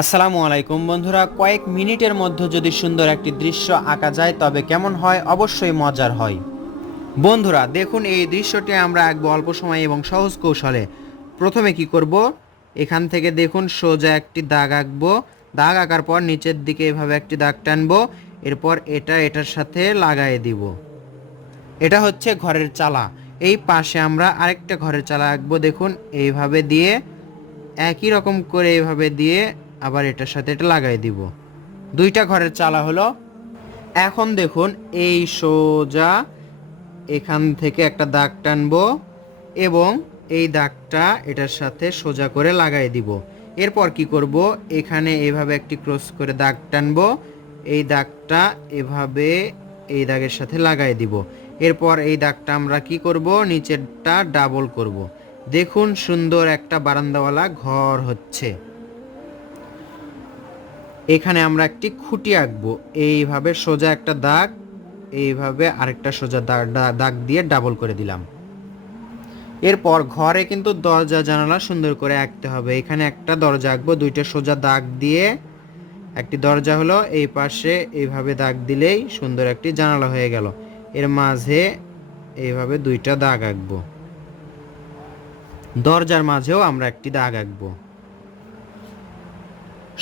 আসসালামু আলাইকুম বন্ধুরা, কয়েক মিনিটের মধ্যে যদি সুন্দর একটি দৃশ্য আঁকা যায় তবে কেমন হয়? অবশ্যই মজার হয়। বন্ধুরা দেখুন, এই দৃশ্যটি আমরা আঁকবো অল্প সময় এবং সহজ কৌশলে। প্রথমে কি করব, এখান থেকে দেখুন সোজা একটি দাগ আঁকবো। দাগ আঁকার পর নিচের দিকে এভাবে একটি দাগ টানবো। এরপর এটা এটার সাথে লাগাই দিব। এটা হচ্ছে ঘরের চালা। এই পাশে আমরা আরেকটা ঘরের চালা আঁকবো। দেখুন এইভাবে দিয়ে, একই রকম করে এইভাবে দিয়ে আবার এটার সাথে এটা লাগাই দিব। দুইটা ঘরের চালা হলো। এখন দেখুন এই সোজা এখান থেকে একটা দাগ টানবো এবং এই দাগটা এটার সাথে সোজা করে লাগাই দিব। এরপর কি করব, এখানে এভাবে একটি ক্রস করে দাগ টানবো। এই দাগটা এভাবে এই দাগের সাথে লাগাই দিব। এরপর এই দাগটা আমরা কি করব, নিচেরটা ডাবল করব। দেখুন সুন্দর একটা বারান্দাওয়ালা ঘর হচ্ছে। এখানে আমরা একটি খুঁটি আঁকবো। এইভাবে সোজা একটা দাগ, এইভাবে আরেকটা সোজা দাগ দিয়ে ডাবল করে দিলাম। এরপর ঘরে কিন্তু দরজা জানালা সুন্দর করে আঁকতে হবে। এখানে একটা দরজা আঁকবো, দুইটা সোজা দাগ দিয়ে একটি দরজা হলো। এই পাশে এইভাবে দাগ দিলেই সুন্দর একটি জানালা হয়ে গেল। এর মাঝে এইভাবে দুইটা দাগ আঁকবো। দরজার মাঝেও আমরা একটি দাগ আঁকবো।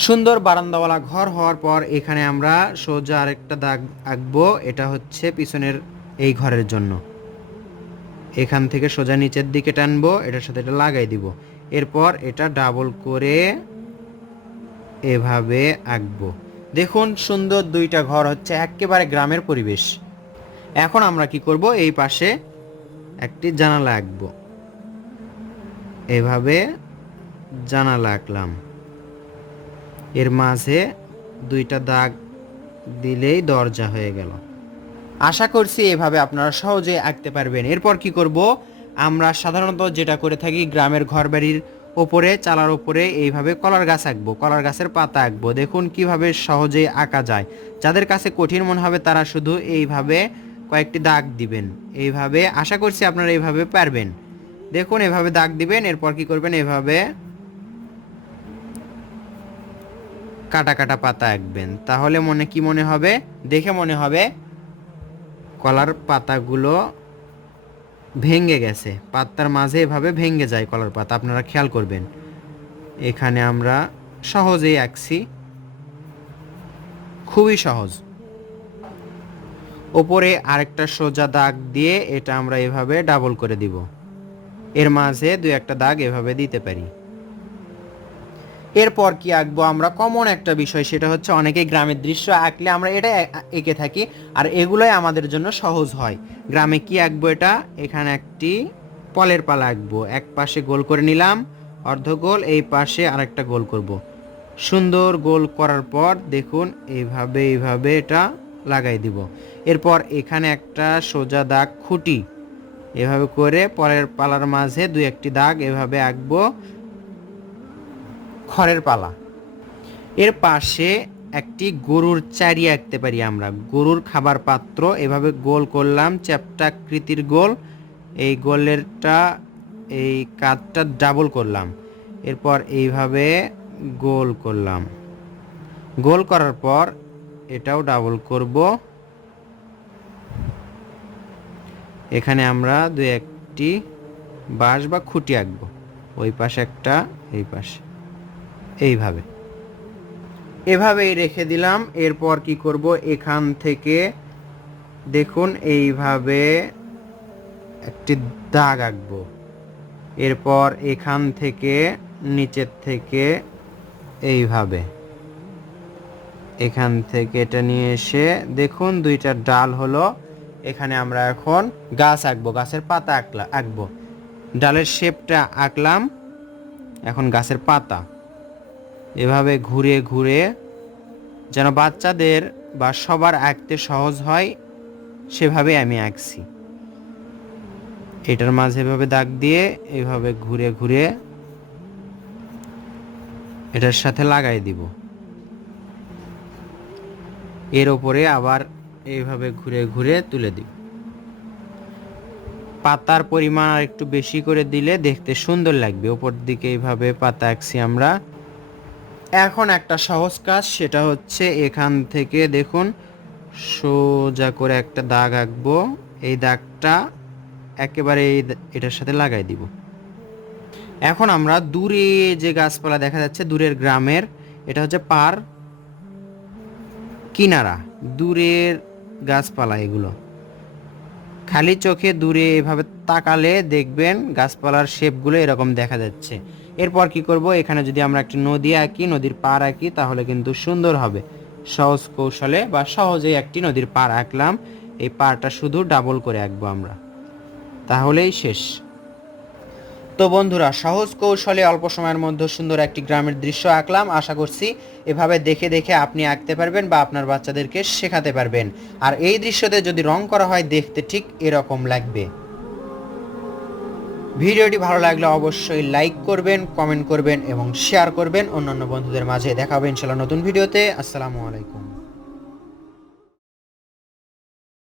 সুন্দর বারান্দাওয়ালা ঘর হওয়ার পর এখানে আমরা সোজা আরেকটা দাগ আঁকবো। এটা হচ্ছে পিছনের এই ঘরের জন্য। এখান থেকে সোজা নিচের দিকে টানবো, এটার সাথে এটা লাগাই দিব। এরপর এটা ডাবল করে এভাবে আঁকবো। দেখুন সুন্দর দুইটা ঘর হচ্ছে, একেবারে গ্রামের পরিবেশ। এখন আমরা কি করব, এই পাশে একটি জানালা আঁকবো। এভাবে জানালা আঁকলাম। এর মাঝে দুইটা দাগ দিলেই দরজা হয়ে গেল। আশা করছি এভাবে আপনারা সহজেই আঁকতে পারবেন। এরপর কি করব, আমরা সাধারণত যেটা করে থাকি, গ্রামের ঘরবাড়ির ওপরে, চালার ওপরে এইভাবে কলার গাছ আঁকবো, কলার গাছের পাতা আঁকবো। দেখুন কিভাবে সহজেই আঁকা যায়। যাদের কাছে কঠিন মনে হবে তারা শুধু এইভাবে কয়েকটি দাগ দিবেন। এইভাবে আশা করছি আপনারা এইভাবে পারবেন। দেখুন এভাবে দাগ দিবেন। এরপর কি করবেন, এভাবে কাটা কাটা পাতা আঁকবেন। তাহলে কি মনে হবে, দেখে মনে হবে কলার পাতাগুলো ভেঙে গেছে। পাতার মাঝে এভাবে ভেঙে যায় কলার পাতা, আপনারা খেয়াল করবেন। এখানে আমরা সহজেই আঁকছি, খুবই সহজ। ওপরে আরেকটা সোজা দাগ দিয়ে এটা আমরা এভাবে ডাবল করে দিব। এর মাঝে দুই একটা দাগ এভাবে দিতে পারি। এরপর কি আঁকবো আমরা, কমন একটা বিষয়, সেটা হচ্ছে অনেকেই গ্রামের দৃশ্য আঁকলে আমরা এটা এঁকে থাকি, আর এগুলোই আমাদের জন্য সহজ হয়। গ্রামে কি আঁকবো, এটা এখানে একটি পলের পালা আঁকবো। এক পাশে গোল করে নিলাম, অর্ধ গোল, এই পাশে আরেকটা গোল করব। সুন্দর গোল করার পর দেখুন এইভাবে এইভাবে এটা লাগাই দিব। এরপর এখানে একটা সোজা দাগ, খুঁটি, এভাবে করে পরের পালার মাঝে দুই একটি দাগ এভাবে আঁকবো। খড়ের পালা। এর পাশে একটি গরুর চারি আঁকতে পারি আমরা, গরুর খাবার পাত্র। এভাবে গোল করলাম, চ্যাপ্টাকৃতির গোল। এই গোলেরটা, এই কাঠটা ডাবল করলাম। এরপর এইভাবে গোল করলাম। গোল করার পর এটাও ডাবল করব। এখানে আমরা দুই একটি বাঁশ বা খুঁটি আঁকবো। ওই পাশে একটা, এই পাশে, এইভাবে এভাবেই রেখে দিলাম। এরপর কি করব, এখান থেকে দেখুন এইভাবে একটি দাগ আঁকবো। এরপর এখান থেকে নিচের থেকে এইভাবে, এখান থেকে এটা নিয়ে এসে দেখুন দুইটা ডাল হলো। এখানে আমরা এখন গাছ আঁকবো, গাছের পাতা আঁকবো। ডালের শেপটা আঁকলাম, এখন গাছের পাতা। এভাবে ঘুরে ঘুরে, যেন বাচ্চাদের বা সবার আঁকতে সহজ হয় সেভাবে আমি আঁকছি। এটার মাঝে এভাবে দাগ দিয়ে এভাবে ঘুরে ঘুরে এটার সাথে লাগাই দিব। এর ওপরে আবার এইভাবে ঘুরে ঘুরে তুলে দিব। পাতার পরিমাণ আর একটু বেশি করে দিলে দেখতে সুন্দর লাগবে। ওপর দিকে এইভাবে পাতা আঁকছি আমরা। এখন একটা সহজ কাজ, সেটা হচ্ছে এখান থেকে দেখুন সোজা করে একটা দাগ আঁকবো। এই দাগটা একেবারে এটার সাথে লাগাই দিব। এখন আমরা দূরে যে গাছপালা দেখা যাচ্ছে দূরের গ্রামের, এটা হচ্ছে পার কিনারা, দূরের গাছপালা এগুলো। খালি চোখে দূরে এভাবে তাকালে দেখবেন গাছপালার শেপগুলো এরকম দেখা যাচ্ছে। এরপর কি করব, এখানে যদি আমরা একটি নদী আঁকি, নদীর পাড় আঁকি, তাহলে কিন্তু সুন্দর হবে। সহজ কৌশলে বা সহজেই একটি নদীর পাড় আঁকলাম। এই পাড়টা শুধু ডাবল করে আঁকবো আমরা, তাহলেই শেষ। তো বন্ধুরা, সহজ কৌশলে অল্প সময়ের মধ্যে সুন্দর একটি গ্রামের দৃশ্য আঁকলাম। আশা করছি এভাবে দেখে দেখে আপনি আঁকতে পারবেন বা আপনার বাচ্চাদেরকে শেখাতে পারবেন। আর এই দৃশ্যতে যদি রং করা হয় দেখতে ঠিক এরকম লাগবে। ভিডিওটি ভালো লাগলে অবশ্যই লাইক করবেন, কমেন্ট করবেন এবং শেয়ার করবেন অন্যান্য বন্ধুদের মাঝে। দেখা হবে ইনশাআল্লাহ নতুন ভিডিওতে। আসসালামু আলাইকুম।